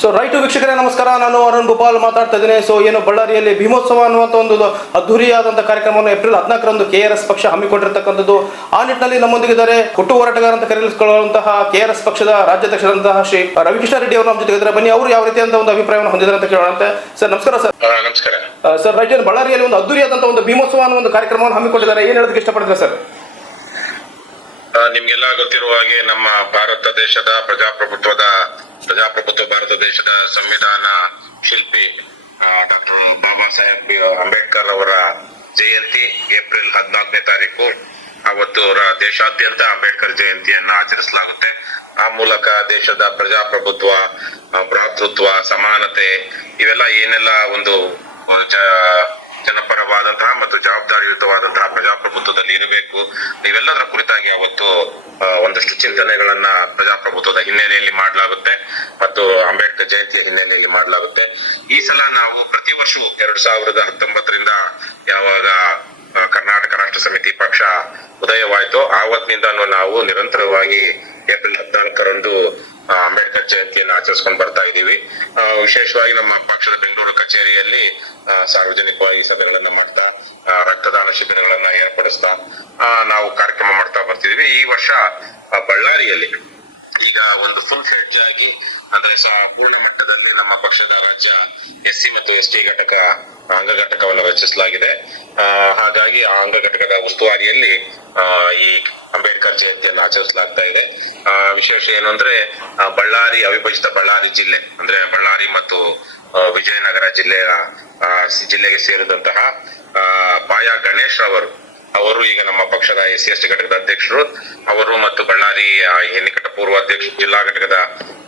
So right ವೀಕ್ಷಕರೇ ನಮಸ್ಕಾರ. ನಾನು ಅರುಣ್ ಗೋಪಾಲ್ ಮಾತಾಡ್ತಾ ಇದ್ದೀನಿ. ಸೊ ಏನು ಬಳ್ಳಾರಿಯಲ್ಲಿ ಭೀಮೋತ್ಸವ ಅನ್ನುವಂಥ ಒಂದು ಅದ್ದೂರಿಯಾದಂಥ ಕಾರ್ಯಕ್ರಮವನ್ನು ಏಪ್ರಿಲ್ ಹದಿನಾಲ್ಕರಂದು ಕೆ ಆರ್ ಎಸ್ ಪಕ್ಷ ಹಮ್ಮಿಕೊಂಡಿರ್ತಕ್ಕಂಥದ್ದು. ಆ ನಿಟ್ಟಿನಲ್ಲಿ ನಮ್ಮೊಂದಿಗಿದ್ದಾರೆ ಹುಟ್ಟು ಹೋರಾಟಗಾರ ಅಂತ ಕರೆಯಲ್ಕೊಳ್ಳುವಂತಹ ಕೆ ಆರ್ ಎಸ್ ಪಕ್ಷದ ರಾಜ್ಯಾಧ್ಯಕ್ಷರಂತಹ ಶ್ರೀ ರವಿಕೃಷ್ಣ ರೆಡ್ಡಿ ಅವರು ನಮ್ಮ ಜೊತೆ ಇದ್ದಾರೆ. ಬನ್ನಿ ಅವರು ಯಾವ ರೀತಿಯಾದಂಥ ಒಂದು ಅಭಿಪ್ರಾಯವನ್ನು ಹೊಂದಿದ್ದಾರೆ ಅಂತ ಕೇಳೋಣ ಸರ್ ನಮಸ್ಕಾರ ಸರ್. ನಮಸ್ಕಾರ. ಸರ್ ರೈಟ್ ಬಳ್ಳಾರಿಯಲ್ಲಿ ಒಂದು ಅದ್ದೂರಿಯಾದಂಥ ಒಂದು ಭೀಮೋತ್ಸವ ಅನ್ನೋ ಒಂದು ಕಾರ್ಯಕ್ರಮವನ್ನು ಹಮ್ಮಿಕೊಂಡಿದ್ದಾರೆ. ಏನು ಹೇಳೋದಕ್ಕೆ ಇಷ್ಟಪಡ್ತಾರೆ ಸರ್? ನಿಮ್ಗೆಲ್ಲ ಗೊತ್ತಿರುವ ಹಾಗೆ ನಮ್ಮ ಭಾರತ ದೇಶದ ಪ್ರಜಾಪ್ರಭುತ್ವದ ಪ್ರಜಾಪ್ರಭುತ್ವ ಭಾರತ ದೇಶದ ಸಂವಿಧಾನ ಶಿಲ್ಪಿ ಡಾಕ್ಟರ್ ಬಾಬಾ ಸಾಹೇಬ್ ಅಂಬೇಡ್ಕರ್ ಅವರ ಜಯಂತಿ, ಏಪ್ರಿಲ್ ಹದಿನಾಲ್ಕನೇ ತಾರೀಕು. ಅವತ್ತು ಅವರ ದೇಶಾದ್ಯಂತ ಅಂಬೇಡ್ಕರ್ ಜಯಂತಿಯನ್ನು ಆಚರಿಸಲಾಗುತ್ತೆ. ಆ ಮೂಲಕ ದೇಶದ ಪ್ರಜಾಪ್ರಭುತ್ವ ಭ್ರಾತೃತ್ವ, ಸಮಾನತೆ, ಇವೆಲ್ಲ ಏನೆಲ್ಲ ಒಂದು ಜನಪರವಾದಂತಹ ಮತ್ತು ಜವಾಬ್ದಾರಿಯುತವಾದಂತಹ ಪ್ರಜಾಪ್ರಭುತ್ವದಲ್ಲಿ ಇರಬೇಕು. ಇವೆಲ್ಲದರ ಕುರಿತಾಗಿ ಅವತ್ತು ಒಂದಷ್ಟು ಚಿಂತನೆಗಳನ್ನ ಪ್ರಜಾಪ್ರಭುತ್ವದ ಹಿನ್ನೆಲೆಯಲ್ಲಿ ಮಾಡಲಾಗುತ್ತೆ ಮತ್ತು ಅಂಬೇಡ್ಕರ್ ಜಯಂತಿಯ ಹಿನ್ನೆಲೆಯಲ್ಲಿ ಮಾಡಲಾಗುತ್ತೆ. ಈ ಸಲ ನಾವು ಪ್ರತಿ ವರ್ಷವೂ ಎರಡ್ ಸಾವಿರದ ಹತ್ತೊಂಬತ್ತರಿಂದ ಯಾವಾಗ ಕರ್ನಾಟಕ ರಾಷ್ಟ್ರ ಸಮಿತಿ ಪಕ್ಷ ಉದಯವಾಯಿತು, ಆವತ್ತಿನಿಂದನೂ ನಾವು ನಿರಂತರವಾಗಿ ಏಪ್ರಿಲ್ ಹದಿನಾಲ್ಕರಂದು ಅಂಬೇಡ್ಕರ್ ಜಯಂತಿಯನ್ನು ಆಚರಿಸ್ಕೊಂಡು ಬರ್ತಾ ಇದ್ದೀವಿ. ವಿಶೇಷವಾಗಿ ನಮ್ಮ ಪಕ್ಷದ ಬೆಂಗಳೂರು ಕಚೇರಿಯಲ್ಲಿ ಸಾರ್ವಜನಿಕವಾಗಿ ಸಭೆಗಳನ್ನ ಮಾಡ್ತಾ ರಕ್ತದಾನ ಶಿಬಿರಗಳನ್ನ ಏರ್ಪಡಿಸ್ತಾ ನಾವು ಕಾರ್ಯಕ್ರಮ ಮಾಡ್ತಾ ಬರ್ತಿದೀವಿ ಈ ವರ್ಷ ಬಳ್ಳಾರಿಯಲ್ಲಿ ಈಗ ಒಂದು ಫುಲ್ ಹೆಡ್ಜ್ ಆಗಿ, ಅಂದ್ರೆ ಪೂರ್ಣ ಮಟ್ಟದಲ್ಲಿ ನಮ್ಮ ಪಕ್ಷದ ರಾಜ್ಯ ಎಸ್ ಸಿ ಮತ್ತು ಎಸ್ ಟಿ ಘಟಕ ಅಂಗ ಘಟಕವನ್ನು ರಚಿಸಲಾಗಿದೆ ಹಾಗಾಗಿ ಆ ಅಂಗ ಘಟಕದ ಉಸ್ತುವಾರಿಯಲ್ಲಿ ಈ ಅಂಬೇಡ್ಕರ್ ಜಯಂತಿಯನ್ನು ಆಚರಿಸಲಾಗ್ತಾ ವಿಶೇಷ ಏನು ಅಂದ್ರೆ ಬಳ್ಳಾರಿ, ಅವಿಭಜಿತ ಬಳ್ಳಾರಿ ಜಿಲ್ಲೆ, ಅಂದ್ರೆ ಬಳ್ಳಾರಿ ಮತ್ತು ವಿಜಯನಗರ ಜಿಲ್ಲೆಯ ಜಿಲ್ಲೆಗೆ ಸೇರಿದಂತಹ ಪಾಯ ಗಣೇಶ್ ರವರು, ಅವರು ಈಗ ನಮ್ಮ ಪಕ್ಷದ ಎಸ್ ಸಿ ಟಿ ಘಟಕದ ಅಧ್ಯಕ್ಷರು. ಅವರು ಮತ್ತು ಬಳ್ಳಾರಿ ನಿಕಟ ಪೂರ್ವ ಅಧ್ಯಕ್ಷ, ಜಿಲ್ಲಾ ಘಟಕದ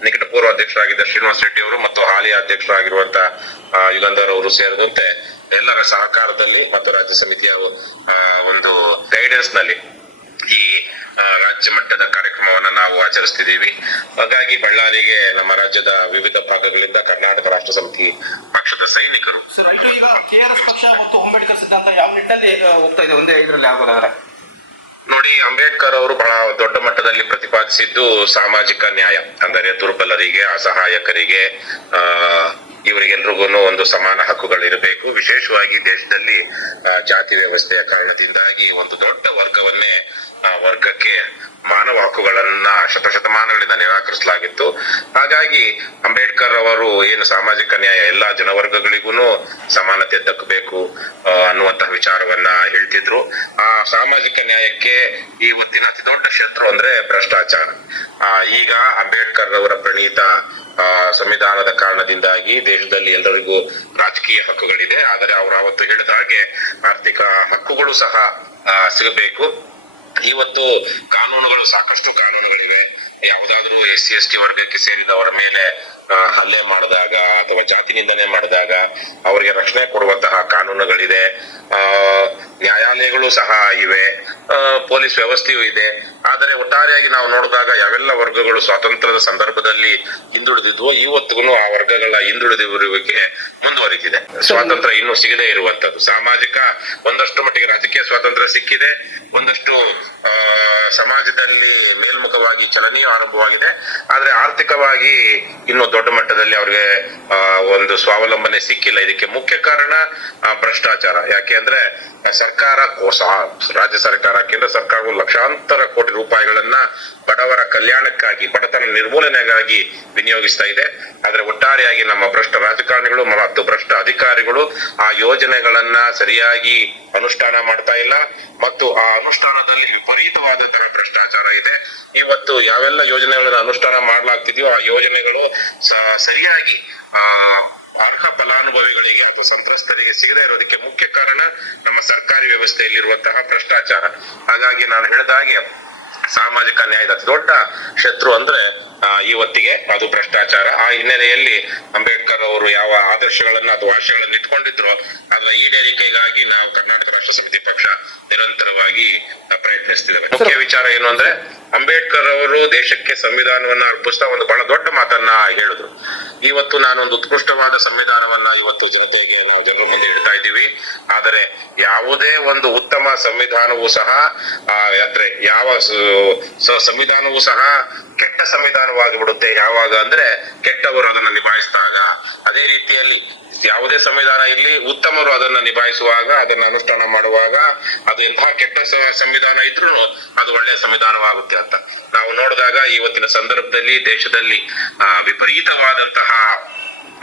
ನಿಕಟ ಪೂರ್ವ ಅಧ್ಯಕ್ಷರಾಗಿದ್ದ ಶ್ರೀನಿವಾಸ ರೆಡ್ಡಿ ಅವರು ಮತ್ತು ಹಾಲಿ ಅಧ್ಯಕ್ಷರಾಗಿರುವಂತಹ ಯುಗಂಧರ್ ಅವರು ಸೇರಿದಂತೆ ಎಲ್ಲರ ಸಹಕಾರದಲ್ಲಿ ಮತ್ತು ರಾಜ್ಯ ಸಮಿತಿಯ ಒಂದು ಗೈಡೆನ್ಸ್ನಲ್ಲಿ ರಾಜ್ಯ ಮಟ್ಟದ ಕಾರ್ಯಕ್ರಮವನ್ನ ನಾವು ಆಚರಿಸ್ತಿದ್ದೀವಿ. ಹಾಗಾಗಿ ಬಳ್ಳಾರಿಗೆ ನಮ್ಮ ರಾಜ್ಯದ ವಿವಿಧ ಭಾಗಗಳಿಂದ ಕರ್ನಾಟಕ ರಾಷ್ಟ್ರ ಸಮಿತಿ ಪಕ್ಷದ ಸೈನಿಕರು. ಸರ್ ರೈಟ್ ಈಗ ಕೆಆರ್ಎಸ್ ಪಕ್ಷ ಮತ್ತು ಅಂಬೇಡ್ಕರ್ ಸಿದ್ಧಾಂತ ಯಾವ ಹೋಗ್ತಾ ಇದೆ? ಒಂದೇ ಇದರಲ್ಲಿ ಆಗೋದಾದ್ರೆ. ನೋಡಿ ಅಂಬೇಡ್ಕರ್ ಅವರು ಬಹಳ ದೊಡ್ಡ ಮಟ್ಟದಲ್ಲಿ ಪ್ರತಿಪಾದಿಸಿದ್ದು ಸಾಮಾಜಿಕ ನ್ಯಾಯ ಅಂದರೆ ದುರ್ಬಲರಿಗೆ ಅಸಹಾಯಕರಿಗೆ ಆ ಇವರಿಗೆಲ್ರಿಗೂ ಒಂದು ಸಮಾನ ಹಕ್ಕುಗಳಿರಬೇಕು ವಿಶೇಷವಾಗಿ ದೇಶದಲ್ಲಿ ಜಾತಿ ವ್ಯವಸ್ಥೆಯ ಕಾರಣದಿಂದಾಗಿ ಒಂದು ದೊಡ್ಡ ವರ್ಗವನ್ನೇ ವರ್ಗಕ್ಕೆ ಮಾನವ ಹಕ್ಕುಗಳನ್ನ ಶತಶತಮಾನಗಳಿಂದ ನಿರಾಕರಿಸಲಾಗಿತ್ತು. ಹಾಗಾಗಿ ಅಂಬೇಡ್ಕರ್ ಅವರು ಏನು ಸಾಮಾಜಿಕ ನ್ಯಾಯ ಎಲ್ಲಾ ಜನವರ್ಗಗಳಿಗೂ ಸಮಾನತೆ ದಕ್ಕಬೇಕು ಅನ್ನುವಂತಹ ವಿಚಾರವನ್ನ ಹೇಳ್ತಿದ್ರು. ಆ ಸಾಮಾಜಿಕ ನ್ಯಾಯಕ್ಕೆ ಇವತ್ತಿನ ಅತಿ ದೊಡ್ಡ ಕ್ಷೇತ್ರ ಅಂದ್ರೆ ಭ್ರಷ್ಟಾಚಾರ. ಆ, ಈಗ ಅಂಬೇಡ್ಕರ್ ಅವರ ಪ್ರಣೀತ ಸಂವಿಧಾನದ ಕಾರಣದಿಂದಾಗಿ ದೇಶದಲ್ಲಿ ಎಲ್ಲರಿಗೂ ರಾಜಕೀಯ ಹಕ್ಕುಗಳಿದೆ. ಆದರೆ ಅವರು ಅವತ್ತು ಹೇಳಿದ ಹಾಗೆ ಆರ್ಥಿಕ ಹಕ್ಕುಗಳು ಸಹ ಸಿಗಬೇಕು. ಇವತ್ತು ಕಾನೂನುಗಳು ಸಾಕಷ್ಟು ಕಾನೂನುಗಳಿವೆ. ಯಾವುದಾದ್ರೂ ಎಸ್ ಸಿ ಎಸ್ ಟಿ ವರ್ಗಕ್ಕೆ ಸೇರಿದವರ ಮೇಲೆ ಹಲ್ಲೆ ಮಾಡಿದಾಗ ಅಥವಾ ಜಾತಿ ನಿಂದನೆ ಮಾಡಿದಾಗ ಅವರಿಗೆ ರಕ್ಷಣೆ ಕೊಡುವಂತಹ ಕಾನೂನುಗಳಿದೆ. ಆ, ನ್ಯಾಯಾಲಯಗಳು ಸಹ ಇವೆ. ಪೊಲೀಸ್ ವ್ಯವಸ್ಥೆಯೂ ಇದೆ. ಆದರೆ ಒಟ್ಟಾರೆಯಾಗಿ ನಾವು ನೋಡಿದಾಗ ಯಾವೆಲ್ಲ ವರ್ಗಗಳು ಸ್ವಾತಂತ್ರ್ಯದ ಸಂದರ್ಭದಲ್ಲಿ ಹಿಂದುಳಿದಿದ್ವು ಇವತ್ತಿಗೂ ಆ ವರ್ಗಗಳ ಹಿಂದುಳಿದಿರುವಿಕೆ ಮುಂದುವರಿತಿದೆ. ಸ್ವಾತಂತ್ರ್ಯ ಇನ್ನೂ ಸಿಗದೇ ಇರುವಂತದ್ದು ಸಾಮಾಜಿಕ, ಒಂದಷ್ಟು ಮಟ್ಟಿಗೆ ರಾಜಕೀಯ ಸ್ವಾತಂತ್ರ್ಯ ಸಿಕ್ಕಿದೆ, ಒಂದಷ್ಟು ಸಮಾಜದಲ್ಲಿ ಮೇಲ್ಮುಖವಾಗಿ ಚಲನೆಯೂ ಆರಂಭವಾಗಿದೆ. ಆದ್ರೆ ಆರ್ಥಿಕವಾಗಿ ಇನ್ನೂ ದೊಡ್ಡ ಮಟ್ಟದಲ್ಲಿ ಅವ್ರಿಗೆ ಒಂದು ಸ್ವಾವಲಂಬನೆ ಸಿಕ್ಕಿಲ್ಲ. ಇದಕ್ಕೆ ಮುಖ್ಯ ಕಾರಣ ಭ್ರಷ್ಟಾಚಾರ. ಯಾಕೆ ಅಂದ್ರೆ ಸರ್ಕಾರ ರಾಜ್ಯ ಸರ್ಕಾರ, ಕೇಂದ್ರ ಸರ್ಕಾರವು ಲಕ್ಷಾಂತರ ಕೋಟಿ ರೂಪಾಯಿಗಳನ್ನ ಬಡವರ ಕಲ್ಯಾಣಕ್ಕಾಗಿ, ಬಡತನ ನಿರ್ಮೂಲನೆಗಾಗಿ ವಿನಿಯೋಗಿಸ್ತಾ ಇದೆ. ಆದ್ರೆ ಒಟ್ಟಾರೆಯಾಗಿ ನಮ್ಮ ಭ್ರಷ್ಟ ರಾಜಕಾರಣಿಗಳು ಮತ್ತು ಭ್ರಷ್ಟ ಅಧಿಕಾರಿಗಳು ಆ ಯೋಜನೆಗಳನ್ನ ಸರಿಯಾಗಿ ಅನುಷ್ಠಾನ ಮಾಡ್ತಾ ಇಲ್ಲ. ಮತ್ತು ಆ ಅನುಷ್ಠಾನದಲ್ಲಿ ವಿಪರೀತವಾದಂತಹ ಭ್ರಷ್ಟಾಚಾರ ಇದೆ. ಇವತ್ತು ಯಾವೆಲ್ಲ ಯೋಜನೆಗಳನ್ನ ಅನುಷ್ಠಾನ ಮಾಡಲಾಗ್ತಿದೆಯೋ ಆ ಯೋಜನೆಗಳು ಸರಿಯಾಗಿ, ಆ ಅರ್ಹ ಫಲಾನುಭವಿಗಳಿಗೆ ಅಥವಾ ಸಂತ್ರಸ್ತರಿಗೆ ಸಿಗದೇ ಇರೋದಕ್ಕೆ ಮುಖ್ಯ ಕಾರಣ ನಮ್ಮ ಸರ್ಕಾರಿ ವ್ಯವಸ್ಥೆಯಲ್ಲಿರುವಂತಹ ಭ್ರಷ್ಟಾಚಾರ. ಹಾಗಾಗಿ ನಾನು ಹೇಳಿದ ಹಾಗೆ ಸಾಮಾಜಿಕ ನ್ಯಾಯದ ದೊಡ್ಡ ಶತ್ರು ಅಂದ್ರೆ ಇವತ್ತಿಗೆ ಅದು ಭ್ರಷ್ಟಾಚಾರ. ಆ ಹಿನ್ನೆಲೆಯಲ್ಲಿ ಅಂಬೇಡ್ಕರ್ ಅವರು ಯಾವ ಆದರ್ಶಗಳನ್ನ ಅಥವಾ ಆಶಯಗಳನ್ನ ಇಟ್ಕೊಂಡಿದ್ರು ಅದರ ಈಡೇರಿಕೆಗಾಗಿ ನಾವು ಕರ್ನಾಟಕ ರಾಷ್ಟ್ರ ಸಮಿತಿ ಪಕ್ಷ ನಿರಂತರವಾಗಿ ಪ್ರಯತ್ನಿಸ್ತಿದ್ದೇವೆ. ಮುಖ್ಯ ವಿಚಾರ ಏನು ಅಂದ್ರೆ ಅಂಬೇಡ್ಕರ್ ಅವರು ದೇಶಕ್ಕೆ ಸಂವಿಧಾನವನ್ನ ಅರ್ಪಿಸ್ತಾ ಒಂದು ಬಹಳ ದೊಡ್ಡ ಮಾತನ್ನ ಹೇಳಿದ್ರು. ಇವತ್ತು ನಾನೊಂದು ಉತ್ಕೃಷ್ಟವಾದ ಸಂವಿಧಾನವನ್ನ ಇವತ್ತು ಜನತೆಗೆ ನಾವು ಜನರ ಮುಂದೆ ಇಡ್ತಾ ಇದ್ದೀವಿ. ಆದರೆ ಯಾವುದೇ ಒಂದು ಉತ್ತಮ ಸಂವಿಧಾನವೂ ಸಹ ಆ, ಅಂದ್ರೆ ಯಾವ ಸಂವಿಧಾನವೂ ಸಹ ಕೆಟ್ಟ ಸಂವಿಧಾನವಾಗಿ ಬಿಡುತ್ತೆ ಯಾವಾಗ ಅಂದ್ರೆ ಕೆಟ್ಟವರು ಅದನ್ನ ನಿಭಾಯಿಸಿದಾಗ. ಅದೇ ರೀತಿಯಲ್ಲಿ ಯಾವುದೇ ಸಂವಿಧಾನ ಇರಲಿ, ಉತ್ತಮರು ಅದನ್ನ ನಿಭಾಯಿಸುವಾಗ, ಅದನ್ನ ಅನುಷ್ಠಾನ ಮಾಡುವಾಗ, ಅದು ಎಂತಹ ಕೆಟ್ಟ ಸಂವಿಧಾನ ಇದ್ರೂ ಅದು ಒಳ್ಳೆಯ ಸಂವಿಧಾನವಾಗುತ್ತೆ ಅಂತ. ನಾವು ನೋಡಿದಾಗ ಇವತ್ತಿನ ಸಂದರ್ಭದಲ್ಲಿ, ದೇಶದಲ್ಲಿ ವಿಪರೀತವಾದಂತಹ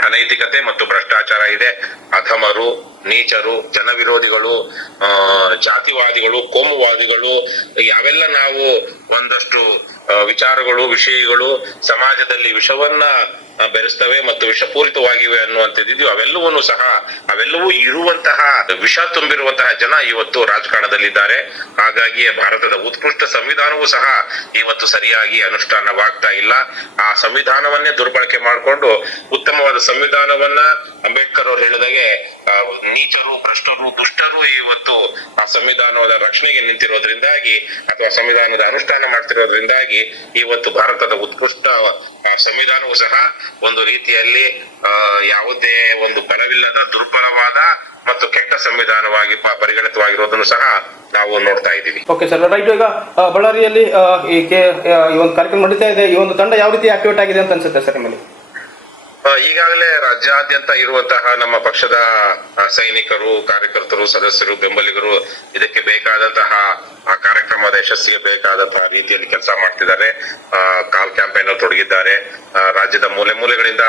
ಅನೈತಿಕತೆ ಮತ್ತು ಭ್ರಷ್ಟಾಚಾರ ಇದೆ. ಅಧಮರು ನೀಚರು, ಜನವಿರೋಧಿಗಳು ಜಾತಿವಾದಿಗಳು, ಕೋಮುವಾದಿಗಳು, ಯಾವೆಲ್ಲ ನಾವು ಒಂದಷ್ಟು ವಿಚಾರಗಳು, ವಿಷಯಗಳು ಸಮಾಜದಲ್ಲಿ ವಿಷವನ್ನ ಬೆರೆಸ್ತವೆ ಮತ್ತು ವಿಷಪೂರಿತವಾಗಿವೆ ಅನ್ನುವಂಥದ್ದಿದೆಯೋ ಅವೆಲ್ಲವನ್ನೂ ಸಹ, ಅವೆಲ್ಲವೂ ಇರುವಂತಹ ವಿಷ ತುಂಬಿರುವಂತಹ ಜನ ಇವತ್ತು ರಾಜಕಾರಣದಲ್ಲಿದ್ದಾರೆ. ಹಾಗಾಗಿಯೇ ಭಾರತದ ಉತ್ಕೃಷ್ಟ ಸಂವಿಧಾನವೂ ಸಹ ಇವತ್ತು ಸರಿಯಾಗಿ ಅನುಷ್ಠಾನವಾಗ್ತಾ ಇಲ್ಲ. ಆ ಸಂವಿಧಾನವನ್ನೇ ದುರ್ಬಳಕೆ ಮಾಡಿಕೊಂಡು ಉತ್ತಮವಾದ ಸಂವಿಧಾನವನ್ನ ಅಂಬೇಡ್ಕರ್ ಅವರು ಹೇಳಿದಾಗೆ ನೀಚರು ಭ್ರಷ್ಟರು ದುಷ್ಟರು ಇವತ್ತು ಆ ಸಂವಿಧಾನದ ರಕ್ಷಣೆಗೆ ನಿಂತಿರೋದ್ರಿಂದಾಗಿ ಅಥವಾ ಸಂವಿಧಾನದ ಅನುಷ್ಠಾನ ಮಾಡ್ತಿರೋದ್ರಿಂದಾಗಿ ಇವತ್ತು ಭಾರತದ ಉತ್ಕೃಷ್ಟ ಸಂವಿಧಾನವೂ ಸಹ ಒಂದು ರೀತಿಯಲ್ಲಿ ಯಾವುದೇ ಒಂದು ಬಲವಿಲ್ಲದ, ದುರ್ಬಲವಾದ ಮತ್ತು ಕೆಟ್ಟ ಸಂವಿಧಾನವಾಗಿ ಪರಿಗಣಿತವಾಗಿರೋದನ್ನು ಸಹ ನಾವು ನೋಡ್ತಾ ಇದ್ದೀವಿ. ಓಕೆ ಸರ್ ರೈಟ್ ಈಗ ಬಳ್ಳಾರಿಯಲ್ಲಿ ಈ ಒಂದು ಕಾರ್ಯಕ್ರಮ ನಡೀತಾ ಇದೆ. ಈ ಒಂದು ತಂಡ ಯಾವ ರೀತಿ ಆಕ್ಟಿವೇಟ್ ಆಗಿದೆ ಅಂತ ಅನ್ಸುತ್ತೆ ಸರ್ ನಿಮ್ಮಲ್ಲಿ? ಈಗಾಗಲೇ ರಾಜ್ಯಾದ್ಯಂತ ಇರುವಂತಹ ನಮ್ಮ ಪಕ್ಷದ ಸೈನಿಕರು, ಕಾರ್ಯಕರ್ತರು, ಸದಸ್ಯರು, ಬೆಂಬಲಿಗರು ಇದಕ್ಕೆ ಬೇಕಾದಂತಹ, ಆ, ಕಾರ್ಯಕ್ರಮದ ಯಶಸ್ಸಿಗೆ ಬೇಕಾದಂತಹ ರೀತಿಯಲ್ಲಿ ಕೆಲಸ ಮಾಡ್ತಿದ್ದಾರೆ. ಕಾಲ್ ಕ್ಯಾಂಪೇನ್ ತೊಡಗಿದ್ದಾರೆ. ರಾಜ್ಯದ ಮೂಲೆ ಮೂಲೆಗಳಿಂದ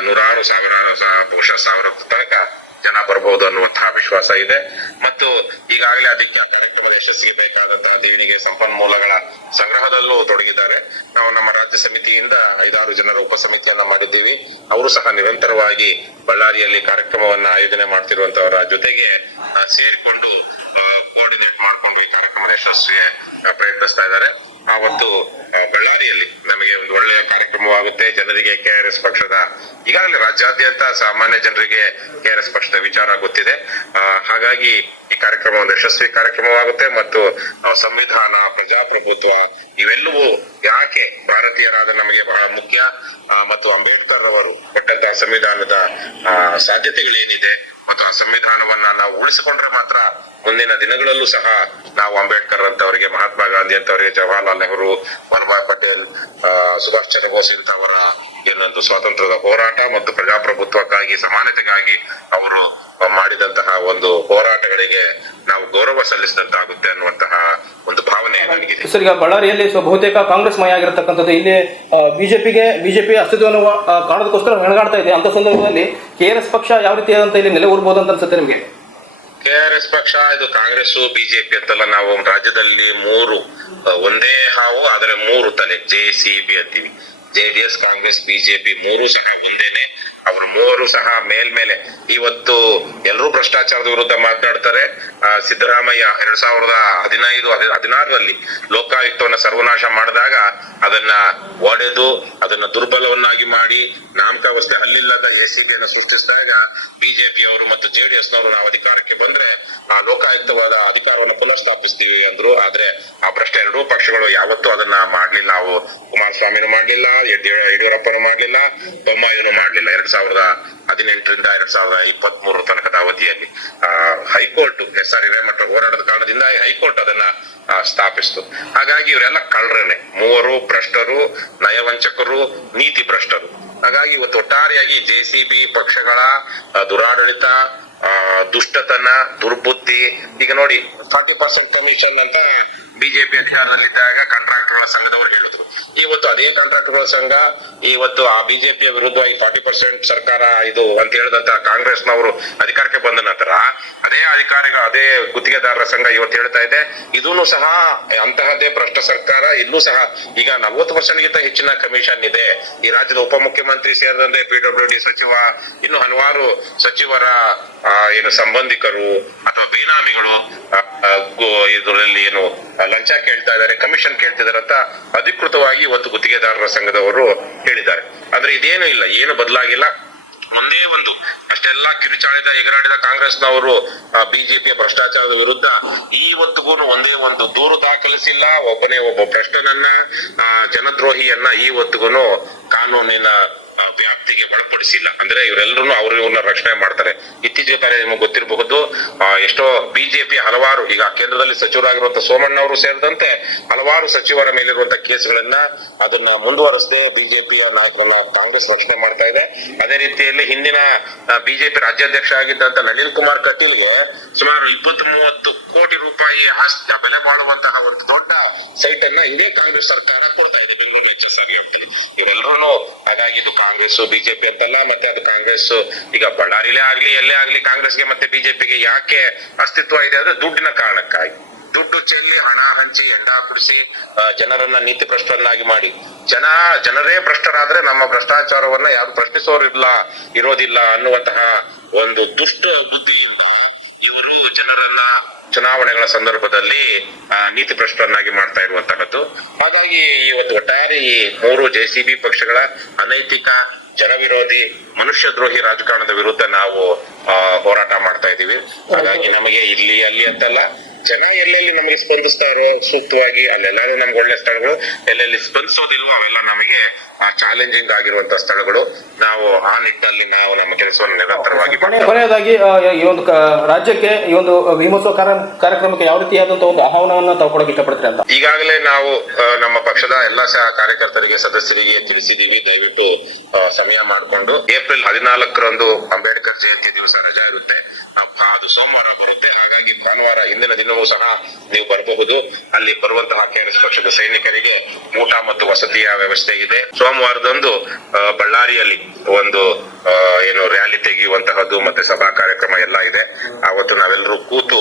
ನೂರಾರು ಸಾವಿರಾರು ಬಹುಶಃ ಸಾವಿರ ತನಕ ಜನ ಬರಬಹುದು ಅನ್ನುವಂತಹ ವಿಶ್ವಾಸ ಇದೆ. ಮತ್ತು ಈಗಾಗಲೇ ಅದಕ್ಕೆ ಕಾರ್ಯಕ್ರಮದ ಯಶಸ್ಸಿಗೆ ಬೇಕಾದಂತಹ ದೇವಿನಿಗೆ ಸಂಪನ್ಮೂಲಗಳ ಸಂಗ್ರಹದಲ್ಲೂ ತೊಡಗಿದ್ದಾರೆ. ನಾವು ನಮ್ಮ ರಾಜ್ಯ ಸಮಿತಿಯಿಂದ ಐದಾರು ಜನರ ಉಪ ಸಮಿತಿಯನ್ನ ಮಾಡಿದ್ದೀವಿ. ಅವರು ಸಹ ನಿರಂತರವಾಗಿ ಬಳ್ಳಾರಿಯಲ್ಲಿ ಕಾರ್ಯಕ್ರಮವನ್ನ ಆಯೋಜನೆ ಮಾಡ್ತಿರುವಂತವರ ಜೊತೆಗೆ ಸೇರಿಕೊಂಡು ಮಾಡಿಕೊಂಡು ಈ ಕಾರ್ಯಕ್ರಮದ ಯಶಸ್ವಿಗೆ ಪ್ರಯತ್ನಿಸ್ತಾ ಇದ್ದಾರೆ. ಅವತ್ತು ಬಳ್ಳಾರಿಯಲ್ಲಿ ನಮಗೆ ಒಂದು ಒಳ್ಳೆಯ ಕಾರ್ಯಕ್ರಮವಾಗುತ್ತೆ. ಜನರಿಗೆ ಕೆಆರ್ಎಸ್ ಪಕ್ಷದ, ಈಗಾಗಲೇ ರಾಜ್ಯಾದ್ಯಂತ ಸಾಮಾನ್ಯ ಜನರಿಗೆ ಕೆಆರ್ಎಸ್ ಪಕ್ಷದ ವಿಚಾರ ಗೊತ್ತಿದೆ. ಹಾಗಾಗಿ ಈ ಕಾರ್ಯಕ್ರಮ ಒಂದು ಯಶಸ್ವಿ ಕಾರ್ಯಕ್ರಮವಾಗುತ್ತೆ ಮತ್ತು ಸಂವಿಧಾನ, ಪ್ರಜಾಪ್ರಭುತ್ವ ಇವೆಲ್ಲವೂ ಯಾಕೆ ಭಾರತೀಯರಾದ ನಮಗೆ ಬಹಳ ಮುಖ್ಯ? ಮತ್ತು ಅಂಬೇಡ್ಕರ್ ಅವರು ಕೊಟ್ಟಂತಹ ಸಂವಿಧಾನದ ಸಾಧ್ಯತೆಗಳೇನಿದೆ? ಮತ್ತು ಆ ಸಂವಿಧಾನವನ್ನ ನಾವು ಉಳಿಸಿಕೊಂಡ್ರೆ ಮಾತ್ರ ಮುಂದಿನ ದಿನಗಳಲ್ಲೂ ಸಹ ನಾವು ಅಂಬೇಡ್ಕರ್ ಅಂತವರಿಗೆ ಮಹಾತ್ಮ ಗಾಂಧಿ ಅಂತವರಿಗೆ ಜವಾಹರ್ಲಾಲ್ ನೆಹರು ವಲ್ಲಭಾಯ್ ಪಟೇಲ್ ಸುಭಾಷ್ ಚಂದ್ರ ಬೋಸ್ ಇಂಥವರ ಏನೊಂದು ಸ್ವಾತಂತ್ರ್ಯದ ಹೋರಾಟ ಮತ್ತು ಪ್ರಜಾಪ್ರಭುತ್ವಕ್ಕಾಗಿ, ಸಮಾನತೆಗಾಗಿ ಅವರು ಮಾಡಿದಂತಹ ಒಂದು ಹೋರಾಟಗಳಿಗೆ ನಾವು ಗೌರವ ಸಲ್ಲಿಸಿದಂತಾಗುತ್ತೆ ನನಗಿದೆ ಸರ್ ಬಳ್ಳಾರಿಯಲ್ಲಿ ಬಹುತೇಕ ಕಾಂಗ್ರೆಸ್ ಮಯ ಆಗಿರತಕ್ಕಂಥದ್ದು ಇಲ್ಲಿ ಬಿಜೆಪಿಗೆ ಬಿಜೆಪಿ ಅಸ್ತಿತ್ವವನ್ನು ಆ, ಕಾಣೋದಕ್ಕೋಸ್ಕರ ಹೆಣಗಾಡ್ತಾ ಇದೆ. ಅಂತ ಸಂದರ್ಭದಲ್ಲಿ ಕೆ ಆರ್ ಎಸ್ ಪಕ್ಷ ಯಾವ ರೀತಿ ಅಂತ ಇಲ್ಲಿ ನೆಲೆ ಅಂತ ಅನ್ಸುತ್ತೆ ನಿಮಗೆ? ಎಸ್ ಪಕ್ಷ ಇದು ಕಾಂಗ್ರೆಸ್ ಬಿಜೆಪಿ ಅಂತಲ್ಲ ನಾವು ರಾಜ್ಯದಲ್ಲಿ ಮೂರು ಒಂದೇ ಹಾವು ಆದರೆ ಮೂರು ತಲೆ ಜೆ ಸಿ ಬಿ ಅಂತೀವಿ. ಜೆಡಿಎಸ್ ಕಾಂಗ್ರೆಸ್ ಬಿಜೆಪಿ ಮೂರು ಸಹ ಒಂದೇನೆ. ಅವರು ಮೂವರು ಸಹ ಮೇಲ್ಮೇಲೆ ಇವತ್ತು ಎಲ್ಲರೂ ಭ್ರಷ್ಟಾಚಾರದ ವಿರುದ್ಧ ಮಾತನಾಡ್ತಾರೆ. ಆ, ಸಿದ್ದರಾಮಯ್ಯ ಎರಡ್ ಸಾವಿರದ ಹದಿನೈದು ಹದಿ- ಹದಿನಾರರಲ್ಲಿ ಲೋಕಾಯುಕ್ತವನ್ನ ಸರ್ವನಾಶ ಮಾಡಿದಾಗ ಅದನ್ನ ಒಡೆದು ಅದನ್ನ ದುರ್ಬಲವನ್ನಾಗಿ ಮಾಡಿ ನಾಮಕಾವಸ್ಥೆ ಅಲ್ಲಿಲ್ಲದ ಎ ಸಿ ಸೃಷ್ಟಿಸಿದಾಗ ಬಿಜೆಪಿ ಅವರು ಮತ್ತು ಜೆಡಿಎಸ್ ನವರು ನಾವು ಅಧಿಕಾರಕ್ಕೆ ಬಂದ್ರೆ ಆ ಲೋಕಾಯುಕ್ತವಾದ ಅಧಿಕಾರವನ್ನು ಪುನಃ ಸ್ಥಾಪಿಸ್ತೀವಿ ಅಂದ್ರು. ಆದ್ರೆ ಆ ಭ್ರಷ್ಟ ಎರಡೂ ಪಕ್ಷಗಳು ಯಾವತ್ತೂ ಅದನ್ನ ಮಾಡ್ಲಿಲ್ಲ. ಅವು ಕುಮಾರಸ್ವಾಮಿನೂ ಮಾಡ್ಲಿಲ್ಲ ಯಡ್ಯೂ- ಯಡಿಯೂರಪ್ಪನೂ ಮಾಡ್ಲಿಲ್ಲ ಬೊಮ್ಮಾಯಿನೂ ಮಾಡ್ಲಿಲ್ಲ. ಎರಡ್ ಸಾವಿರದ ಹದಿನೆಂಟರಿಂದ ಎರಡ್ ಸಾವಿರದ ಇಪ್ಪತ್ತ್ ಮೂರರ ತನಕದ ಅವಧಿಯಲ್ಲಿ ಹೈಕೋರ್ಟ್ ಎಸ್ ಆರ್ ಹಿರೇಮಠ ಹೋರಾಟದ ಕಾರಣದಿಂದ ಹೈಕೋರ್ಟ್ ಅದನ್ನ ಸ್ಥಾಪಿಸ್ತು. ಹಾಗಾಗಿ ಇವರೆಲ್ಲ ಕಳ್ಳರೇನೆ ಮೂವರು ಭ್ರಷ್ಟರು, ನಯವಂಚಕರು, ನೀತಿ ಭ್ರಷ್ಟರು. ಹಾಗಾಗಿ ಇವತ್ತು ಒಟ್ಟಾರೆಯಾಗಿ ಜೆ ಪಕ್ಷಗಳ ದುರಾಡಳಿತ ದುಷ್ಟತನ, ದುರ್ಬುದ್ಧಿ, ಈಗ ನೋಡಿ, ಫಾರ್ಟಿ ಪರ್ಸೆಂಟ್ ಕಮಿಷನ್ ಅಂತ ಬಿಜೆಪಿ ಅಧಿಕಾರದಲ್ಲಿದ್ದಾಗ ಕಾಂಟ್ರಾಕ್ಟರ್ಗಳ ಸಂಘದವರು ಹೇಳಿದ್ರು ಇವತ್ತು ಅದೇ ಕಾಂಟ್ರಾಕ್ಟರ್ಗಳ ಸಂಘ, ಇವತ್ತು ಆ ಬಿಜೆಪಿಯ ವಿರುದ್ಧವಾಗಿ ಫಾರ್ಟಿ ಪರ್ಸೆಂಟ್ ಸರ್ಕಾರ ಇದು ಅಂತ ಹೇಳಿದಂತ ಕಾಂಗ್ರೆಸ್ನವರು ಅಧಿಕಾರಕ್ಕೆ ಬಂದ ನಂತರ ಅದೇ ಅಧಿಕಾರಿಗಳ, ಅದೇ ಗುತ್ತಿಗೆದಾರರ ಸಂಘ ಇವತ್ತು ಹೇಳ್ತಾ ಇದೆ. ಇದೂ ಸಹ ಅಂತಹದ್ದೇ ಭ್ರಷ್ಟ ಸರ್ಕಾರ, ಇಲ್ಲೂ ಸಹ ಈಗ ನಲ್ವತ್ತು ಪರ್ಸೆಂಟ್ ಗಿಂತ ಹೆಚ್ಚಿನ ಕಮಿಷನ್ ಇದೆ. ಈ ರಾಜ್ಯದ ಉಪಮುಖ್ಯಮಂತ್ರಿ ಸೇರಿದಂತೆ ಪಿಡಬ್ಲ್ಯೂ ಡಿ ಸಚಿವ, ಇನ್ನು ಹಲವಾರು ಸಚಿವರ ಏನು ಸಂಬಂಧಿಕರು ಅಥವಾ ಬೇನಾಮಿಗಳು ಇದರಲ್ಲಿ ಏನು ಲಂಚ ಕೇಳ್ತಾ ಇದ್ದಾರೆ ಕಮಿಷನ್ ಕೇಳ್ತಿದ್ದಾರೆ ಅಂತ ಅಧಿಕೃತವಾಗಿ ಇವತ್ತು ಗುತ್ತಿಗೆದಾರರ ಸಂಘದವರು ಹೇಳಿದ್ದಾರೆ. ಅಂದ್ರೆ ಇದೇನು ಇಲ್ಲ, ಏನು ಬದಲಾಗಿಲ್ಲ. ಒಂದೇ ಒಂದು ಅಷ್ಟೆಲ್ಲ ಕಿರುಚಾಡಿದ ಎಗರಾಡಿದ ಕಾಂಗ್ರೆಸ್ನವರು ಬಿಜೆಪಿಯ ಭ್ರಷ್ಟಾಚಾರದ ವಿರುದ್ಧ ಇವತ್ತಿಗೂ ಒಂದೇ ಒಂದು ದೂರು ದಾಖಲಿಸಿಲ್ಲ. ಒಬ್ಬನೇ ಒಬ್ಬ ಭ್ರಷ್ಟನನ್ನ ಜನದ್ರೋಹಿಯನ್ನ ಇವತ್ತಿಗೂ ಕಾನೂನಿನ ವ್ಯಾಪ್ತಿಗೆ ಒಳಪಡಿಸಿಲ್ಲ. ಅಂದ್ರೆ ಇವರೆಲ್ಲರೂ ಅವ್ರು ಇವ್ರನ್ನ ರಕ್ಷಣೆ ಮಾಡ್ತಾರೆ. ಇತ್ತೀಚೆಗೆ ತಾನೇ ನಿಮಗೆ ಗೊತ್ತಿರಬಹುದು ಎಷ್ಟೋ ಬಿಜೆಪಿ ಹಲವಾರು, ಈಗ ಕೇಂದ್ರದಲ್ಲಿ ಸಚಿವರಾಗಿರುವಂತಹ ಸೋಮಣ್ಣ ಅವರು ಸೇರಿದಂತೆ ಹಲವಾರು ಸಚಿವರ ಮೇಲಿರುವಂತಹ ಕೇಸ್ಗಳನ್ನ ಅದನ್ನ ಮುಂದುವರೆಸದೆ ಬಿಜೆಪಿಯ ನಾಯಕರನ್ನ ಕಾಂಗ್ರೆಸ್ ರಕ್ಷಣೆ ಮಾಡ್ತಾ ಇದೆ. ಅದೇ ರೀತಿಯಲ್ಲಿ ಹಿಂದಿನ ಬಿಜೆಪಿ ರಾಜ್ಯಾಧ್ಯಕ್ಷ ಆಗಿದ್ದಂತ ನಳಿನ್ ಕುಮಾರ್ ಕಟೀಲ್ಗೆ ಸುಮಾರು ಇಪ್ಪತ್ತು ಮೂವತ್ತು ಕೋಟಿ ರೂಪಾಯಿ ಬೆಲೆ ಬಾಳುವಂತಹ ಒಂದು ದೊಡ್ಡ ಸೈಟ್ ಅನ್ನ ಇದೇ ಕಾಂಗ್ರೆಸ್ ಸರ್ಕಾರ ಕೊಡ್ತಾ ಇದೆ. ಎಚ್ ಇವರೆಲ್ಲರೂ ಹಾಗಾಗಿ ಇದು ಕಾಂಗ್ರೆಸ್ ಬಿಜೆಪಿ ಅಂತಲ್ಲ, ಮತ್ತೆ ಅದು ಕಾಂಗ್ರೆಸ್ ಈಗ ಬಳ್ಳಾರಿಲೇ ಆಗ್ಲಿ, ಎಲ್ಲೇ ಆಗ್ಲಿ ಕಾಂಗ್ರೆಸ್ಗೆ ಮತ್ತೆ ಬಿಜೆಪಿಗೆ ಯಾಕೆ ಅಸ್ತಿತ್ವ ಇದೆ ಅಂದ್ರೆ ದುಡ್ಡಿನ ಕಾರಣಕ್ಕಾಗಿ. ದುಡ್ಡು ಚೆಲ್ಲಿ, ಹಣ ಹಂಚಿ, ಎಂಡ ಕುಡಿಸಿ ಜನರನ್ನ ನೀತಿ ಭ್ರಷ್ಟರನ್ನಾಗಿ ಮಾಡಿ. ಜನ, ಜನರೇ ಭ್ರಷ್ಟರಾದ್ರೆ ನಮ್ಮ ಭ್ರಷ್ಟಾಚಾರವನ್ನ ಯಾರು ಪ್ರಶ್ನಿಸೋರಿಲ್ಲ ಇರೋದಿಲ್ಲ ಅನ್ನುವಂತಹ ಒಂದು ದುಷ್ಟ ಬುದ್ಧಿಯಿಂದ ಇವರು ಜನರನ್ನ ಚುನಾವಣೆಗಳ ಸಂದರ್ಭದಲ್ಲಿ ನೀತಿ ಭ್ರಷ್ಟರನ್ನಾಗಿ ಮಾಡ್ತಾ ಇರುವಂತಹದ್ದು. ಹಾಗಾಗಿ ಇವತ್ತು ಒಟ್ಟಾರೆ ಈ ಮೂರು ಜೆಸಿಬಿ ಪಕ್ಷಗಳ ಅನೈತಿಕ, ಜನವಿರೋಧಿ ಮನುಷ್ಯ ದ್ರೋಹಿ ರಾಜಕಾರಣದ ವಿರುದ್ಧ ನಾವು ಹೋರಾಟ ಮಾಡ್ತಾ ಇದ್ದೀವಿ. ಹಾಗಾಗಿ ನಮಗೆ ಇಲ್ಲಿ ಅಲ್ಲಿ ಅಂತಲ್ಲ ಜನ ಎಲ್ಲೆಲ್ಲಿ ನಮಗೆ ಸ್ಪಂದಿಸ್ತಾರೋ ಸೂಕ್ತವಾಗಿ ಅಲ್ಲೆಲ್ಲಾರು ನಮ್ಗೆ ಒಳ್ಳೆ ಸ್ಥಳಗಳು ಎಲ್ಲೆಲ್ಲಿ ಸ್ಪಂದಿಸೋದಿಲ್ವೋ ಅವೆಲ್ಲ ನಮಗೆ ಚಾಲೆಂಜಿಂಗ್ ಆಗಿರುವಂತ ಸ್ಥಳಗಳು. ನಾವು ಆ ನಿಟ್ಟಿನಲ್ಲಿ ನಾವು ನಮ್ಮ ಕೆಲಸವನ್ನು ನಿರಂತರವಾಗಿ ಕೊನೆ ಕೊನೆಯದಾಗಿ ಈ ಒಂದು ರಾಜ್ಯಕ್ಕೆ ಈ ಒಂದು ಭೀಮೋತ್ಸವ ಕಾರ್ಯ- ಕಾರ್ಯಕ್ರಮಕ್ಕೆ ಯಾವ ರೀತಿಯಾದಂತಹ ಒಂದು ಆಹ್ವಾನವನ್ನು ತಾವು ಕೊಡಕ್ಕೆ ಇಷ್ಟಪಡ್ತೀರಿ ಅಂತ? ಈಗಾಗಲೇ ನಾವು ನಮ್ಮ ಪಕ್ಷದ ಎಲ್ಲಾ ಸಹ ಕಾರ್ಯಕರ್ತರಿಗೆ ಸದಸ್ಯರಿಗೆ ತಿಳಿಸಿದೀವಿ ದಯವಿಟ್ಟು ಸಮಯ ಮಾಡಿಕೊಂಡು ಏಪ್ರಿಲ್ ಹದಿನಾಲ್ಕರಂದು ಅಂಬೇಡ್ಕರ್ ಜಯಂತಿ ದಿವಸ ರಜಾ ಇರುತ್ತೆ. ಅದು ಸೋಮವಾರ ಬರುತ್ತೆ. ಹಾಗಾಗಿ ಭಾನುವಾರ ಹಿಂದಿನ ದಿನವೂ ಸಹ ನೀವು ಬರಬಹುದು. ಅಲ್ಲಿ ಬರುವಂತಹ ಕೆಆರ್ಎಸ್ ಪಕ್ಷದ ಸೈನಿಕರಿಗೆ ಊಟ ಮತ್ತು ವಸತಿಯ ವ್ಯವಸ್ಥೆ ಇದೆ. ಸೋಮವಾರದಂದು ಬಳ್ಳಾರಿಯಲ್ಲಿ ಒಂದು ಏನು ರ್ಯಾಲಿ ತೆಗೆಯುವಂತಹದ್ದು ಮತ್ತೆ ಸಭಾ ಕಾರ್ಯಕ್ರಮ ಎಲ್ಲ ಇದೆ. ಆವತ್ತು ನಾವೆಲ್ಲರೂ ಕೂತು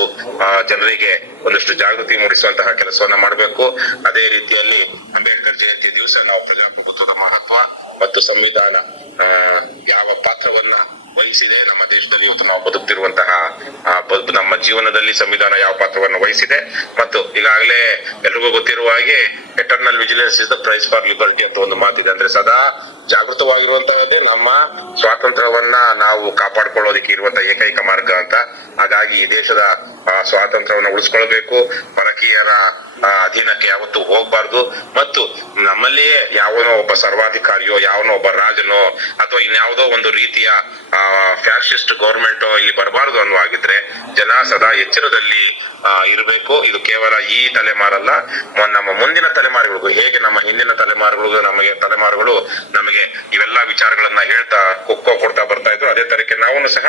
ಜನರಿಗೆ ಒಂದಷ್ಟು ಜಾಗೃತಿ ಮೂಡಿಸುವಂತಹ ಕೆಲಸವನ್ನ ಮಾಡಬೇಕು. ಅದೇ ರೀತಿಯಲ್ಲಿ ಅಂಬೇಡ್ಕರ್ ಜಯಂತಿ ದಿವಸ ನಾವು ಪ್ರಜಾಪ್ರಭುತ್ವದ ಮಹತ್ವ ಮತ್ತು ಸಂವಿಧಾನ ಯಾವ ಪಾತ್ರವನ್ನ ವಹಿಸಿದೆ? ನಮ್ಮ ದೇಶದಲ್ಲಿ ಇವತ್ತು ನಾವು ಬದುಕ್ತಿರುವಂತಹ ನಮ್ಮ ಜೀವನದಲ್ಲಿ ಸಂವಿಧಾನ ಯಾವ ಪಾತ್ರವನ್ನು ವಹಿಸಿದೆ? ಮತ್ತು ಈಗಾಗಲೇ ಎಲ್ರಿಗೂ ಗೊತ್ತಿರುವ ಹಾಗೆ eternal vigilance is the price for liberty ಅಂತ ಒಂದು ಮಾತಿದೆ. ಅಂದ್ರೆ ಸದಾ ಜಾಗೃತವಾಗಿರುವಂತಹದ್ದೇ ನಮ್ಮ ಸ್ವಾತಂತ್ರ್ಯವನ್ನ ನಾವು ಕಾಪಾಡ್ಕೊಳ್ಳೋದಕ್ಕೆ ಇರುವಂತಹ ಏಕೈಕ ಮಾರ್ಗ ಅಂತ. ಹಾಗಾಗಿ ಈ ದೇಶದ ಸ್ವಾತಂತ್ರ್ಯವನ್ನು ಉಳಿಸ್ಕೊಳ್ಬೇಕು. ಪರಕೀಯರ ಅಧೀನಕ್ಕೆ ಯಾವತ್ತೂ ಹೋಗ್ಬಾರ್ದು. ಮತ್ತು ನಮ್ಮಲ್ಲಿಯೇ ಯಾವನೋ ಒಬ್ಬ ಸರ್ವಾಧಿಕಾರಿಯೋ, ಯಾವನೋ ಒಬ್ಬ ರಾಜನೋ, ಅಥವಾ ಇನ್ಯಾವುದೋ ಒಂದು ರೀತಿಯ ಫ್ಯಾಸಿಸ್ಟ್ ಗೌರ್ಮೆಂಟ್ ಇಲ್ಲಿ ಬರಬಾರದು ಅನ್ನುವಾಗಿದ್ರೆ ಜನ ಸದಾ ಎಚ್ಚರದಲ್ಲಿ ಇರಬೇಕು. ಇದು ಕೇವಲ ಈ ತಲೆಮಾರಲ್ಲ. ನಮ್ಮ ಮುಂದಿನ ತಲೆಮಾರುಗಳಿಗೂ, ಹೇಗೆ ನಮ್ಮ ಹಿಂದಿನ ತಲೆಮಾರುಗಳಿಗೂ, ನಮಗೆ ತಲೆಮಾರುಗಳು ನಮಗೆ ಇವೆಲ್ಲ ವಿಚಾರಗಳನ್ನ ಹೇಳ್ತಾ, ಕುಕ್ಕೋ ಕೊಡ್ತಾ ಬರ್ತಾ ಇದ್ರು. ಅದೇ ತರಕ್ಕೆ ನಾವು ಸಹ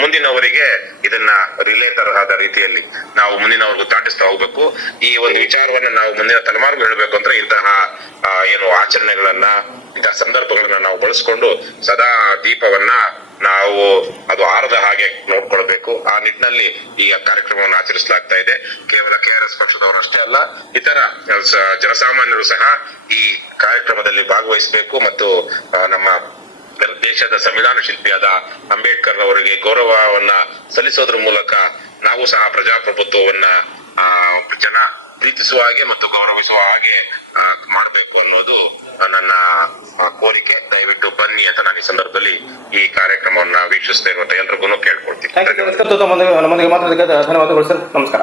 ಮುಂದಿನವರಿಗೆ ಇದನ್ನ ರಿಲೇ ತರಹದ ರೀತಿಯಲ್ಲಿ ನಾವು ಮುಂದಿನವರಿಗೂ ದಾಟಿಸ್ತಾ ಹೋಗ್ಬೇಕು. ಈ ಒಂದು ವಿಚಾರವನ್ನ ನಾವು ಮುಂದಿನ ತಲೆಮಾರಿಗೂ ಹೇಳ್ಬೇಕು ಅಂದ್ರೆ ಇಂತಹ ಏನು ಆಚರಣೆಗಳನ್ನ, ಇಂತಹ ಸಂದರ್ಭಗಳನ್ನ ನಾವು ಬಳಸ್ಕೊಂಡು ಸದಾ ದೀಪವನ್ನ ನಾವು ಅದು ಆರದ ಹಾಗೆ ನೋಡ್ಕೊಳ್ಬೇಕು. ಆ ನಿಟ್ಟಿನಲ್ಲಿ ಈ ಕಾರ್ಯಕ್ರಮವನ್ನು ಆಚರಿಸಲಾಗ್ತಾ ಇದೆ. ಕೇವಲ ಕೆಆರ್ಎಸ್ ಪಕ್ಷದವರು ಅಷ್ಟೇ ಅಲ್ಲ, ಇತರ ಜನಸಾಮಾನ್ಯರು ಸಹ ಈ ಕಾರ್ಯಕ್ರಮದಲ್ಲಿ ಭಾಗವಹಿಸಬೇಕು ಮತ್ತು ನಮ್ಮ ದೇಶದ ಸಂವಿಧಾನ ಶಿಲ್ಪಿಯಾದ ಅಂಬೇಡ್ಕರ್ ಅವರಿಗೆ ಗೌರವವನ್ನ ಸಲ್ಲಿಸೋದ್ರ ಮೂಲಕ ನಾವು ಸಹ ಪ್ರಜಾಪ್ರಭುತ್ವವನ್ನ ಜನ ಪ್ರೀತಿಸುವ ಹಾಗೆ ಮತ್ತು ಗೌರವಿಸುವ ಹಾಗೆ ಮಾಡಬೇಕು ಅನ್ನೋದು ನನ್ನ ಕೋರಿಕೆ. ದಯವಿಟ್ಟು ಬನ್ನಿ ಅಂತ ನಾನು ಈ ಸಂದರ್ಭದಲ್ಲಿ ಈ ಕಾರ್ಯಕ್ರಮವನ್ನ ವೀಕ್ಷಿಸ್ತಾ ಇರುವಂತ ಎಲ್ರಿಗೂ ಕೇಳ್ಕೊಳ್ತೀನಿ. ಧನ್ಯವಾದಗಳು ಸರ್ ನಮಸ್ಕಾರ.